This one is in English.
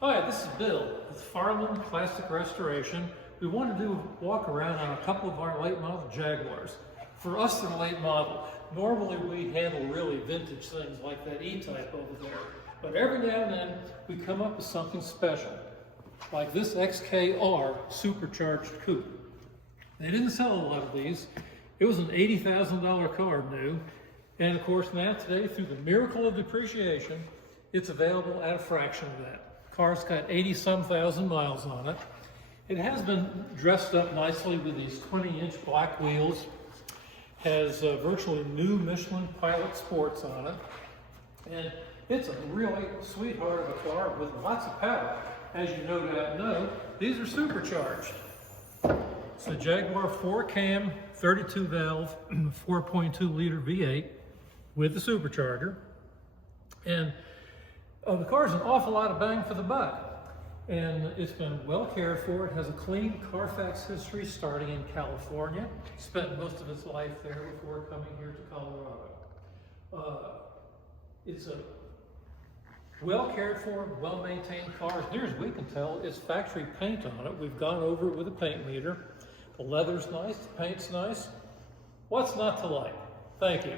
Hi, this is Bill with Farland Plastic Restoration. We want to do a walk around on a couple of our late model Jaguars. For us, they're late model. Normally we handle really vintage things like that E-Type over there. But every now and then we come up with something special, like this XKR Supercharged Coupe. They didn't sell a lot of these. It was an $80,000 car new. And of course now today, through the miracle of depreciation, it's available at a fraction of that. Car's got 80-some thousand miles on it. It has been dressed up nicely with these 20-inch black wheels. Has virtually new Michelin Pilot Sports on it. And it's a really sweetheart of a car with lots of power. As you no doubt know, these are supercharged. It's a Jaguar 4-cam, 32-valve, 4.2-liter V8 with the supercharger. And the car's an awful lot of bang for the buck, and it's been well cared for. It has a clean Carfax history starting in California. Spent most of its life there before coming here to Colorado. It's a well cared for, well maintained car. As near as we can tell, it's factory paint on it. We've gone over it with a paint meter. The leather's nice, the paint's nice. What's not to like? Thank you.